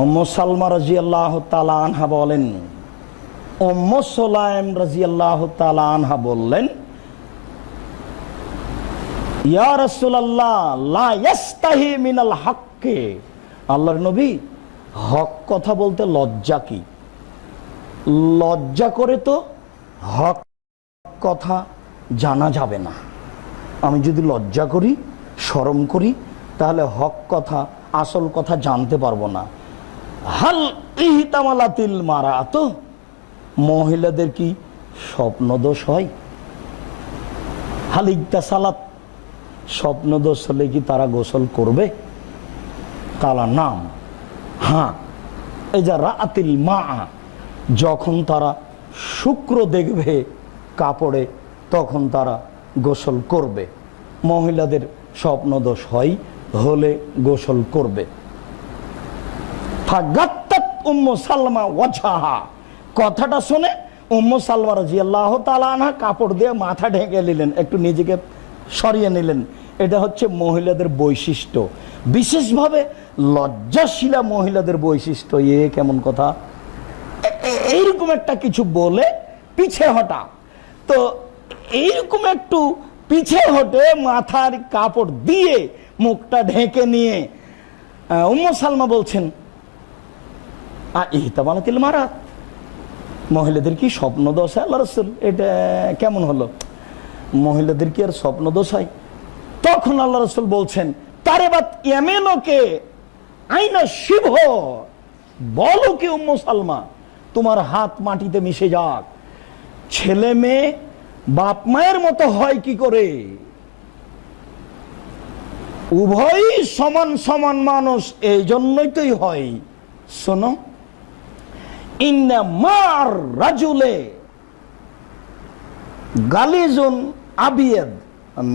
উম্মু সালমা রাদিয়াল্লাহু তাআলা আনহা বলেন, উম্মু সুলাইম রাদিয়াল্লাহু তাআলা আনহা বললেন, ইয়া রাসূলুল্লাহ লা ইয়াস্তাহি মিনাল হক্কি, আল্লাহর নবী, হক কথা বলতে লজ্জা কি? লজ্জা করে তো হক কথা জানা যাবে না। আমি যদি লজ্জা করি, শরম করি, তাহলে হক কথা, আসল কথা জানতে পারবো না। হাল ইহতামালাতিল মারাত, মহিলাদের কি স্বপ্ন দোষ হয়? হাল ইগতাসালাত, স্বপ্ন দোষ হলে কি তারা গোসল করবে? কালা নাম, হ্যাঁ। এই যা রাতিল মা, যখন তারা শুক্র দেখবে কাপড়ে, তখন তারা গোসল করবে। মহিলাদের স্বপ্ন দোষ হয়, হলে গোসল করবে। ফাগাত্তাত উম্মু সালমা ওয়াজহাহা, কথাটা শুনে উম্মু সালমা রাদিয়াল্লাহু তাআলা আনহা কাপড় দিয়ে মাথা ঢেকে নিলেন, একটু নিজেকে সরিয়ে নিলেন। এটা হচ্ছে মহিলাদের বৈশিষ্ট্য, বিশেষভাবে লজ্জাশীলা মহিলাদের বৈশিষ্ট্য। কেমন কথা, এইরকম একটা কিছু বলে পিছে হটা। তো এইরকম একটু পিছে হটে মাথার কাপড় দিয়ে মুখটা ঢেকে নিয়ে উম্মু সালমা বলছেন, ইহতামালাতিল মারাত, মহিলাদের কি স্বপ্ন দোষ হয়? আল্লাহ রাসূল, এটা কেমন হলো? মহিলাদের কি আর স্বপ্ন দোষ হয়? তখন আল্লাহ রাসূল বলছেন, তারেবাত ইয়ামিনুকে আইনা শিবহ, বলো কি উম্মু সালমা, তোমার হাত মাটিতে মিশে যাক। ছেলে মেয়ে বাপ মায়ের মতো হয় কি করে? উভয়ই সমান সমান মানুষ, এই জন্যই তোই হয়। শোনো, ইন্না মার রাজুলে গালিজুন আবিয়াদ,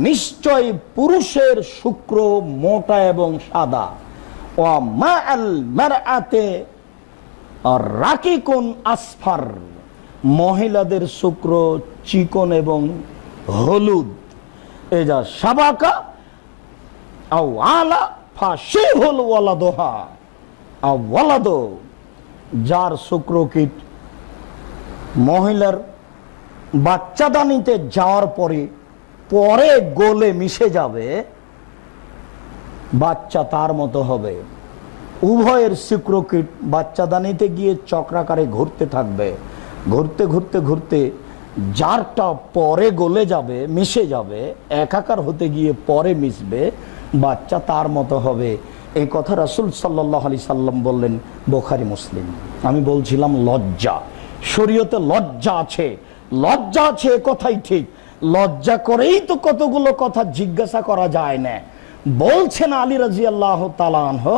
নিশ্চয় পুরুষের শুক্র মোটা এবং সাদা। ও মা আল মারআতে রাকিকুন আসফার, মহিলাদের শুক্র চিকন এবং হলুদ। এই যা সাবাকা আও আলা ফাশিহুল ওয়ালাদোহা আও ওয়ালাদো, যার শুক্রকীট মহিলার বাচ্চাদানিতে যাওয়ার পরে পরে গোলে মিশে যাবে, বাচ্চা তার মতো হবে। উভয়ের শুক্রকীট বাচ্চাদানিতে গিয়ে চক্রাকারে ঘুরতে থাকবে, ঘুরতে ঘুরতে ঘুরতে যারটা পরে গলে যাবে, মিশে যাবে, একাকার হতে গিয়ে পরে মিশবে, বাচ্চা তার মতো হবে। এই কথা রাসূল সাল্লাল্লাহু আলাইহি সাল্লাম বললেন, বুখারী মুসলিম। আমি বলছিলাম লজ্জা, শরীয়তে লজ্জা আছে, লজ্জা আছে, কথাই ঠিক। লজ্জা করেই তো কতগুলো কথা জিজ্ঞাসা করা যায় না। বলছেন আলী রাদিয়াল্লাহু তাআলা আনহু,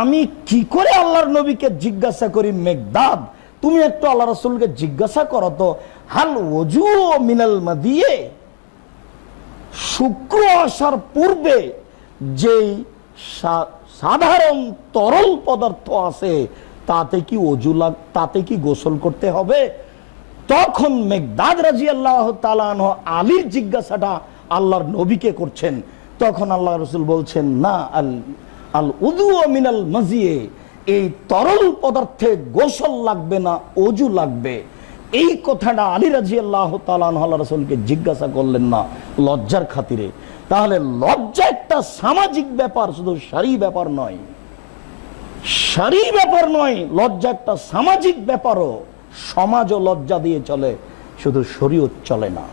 আমি কি করে আল্লাহর নবীকে জিজ্ঞাসা করি, মেকদাদ তুমি একটু আল্লাহ রাসূলকে জিজ্ঞাসা করো তো, হাল ওযু মিনাল মাদিয়ে, শুক্র আসার পূর্বে যেই সাধারণ তরল পদার্থ আছে তাতে কি ওযু তাতে কি গোসল করতে হবে? তখন মেকদাদ রাদিয়াল্লাহু তাআলা আনহু আলীর জিজ্ঞাসাটা আল্লাহর নবীকে করছেন। তখন আল্লাহ রাসূল বলছেন, না, আল উযু মিনাল মাজিয়ে, এই তরল পদার্থে গোসল লাগবে না, ওযু লাগবে। এই কথাটা আলী রাদিয়াল্লাহু তাআলা আনহু আল্লাহ রাসূলকে জিজ্ঞাসা করলেন না, লজ্জার খাতিরে। তাহলে লজ্জা একটা সামাজিক ব্যাপার, শুধু শারীরিক ব্যাপার নয়। শারীরিক ব্যাপার নয়, লজ্জা একটা সামাজিক ব্যাপারও। সমাজও লজ্জা দিয়ে চলে, শুধু শরীয়ত চলে না।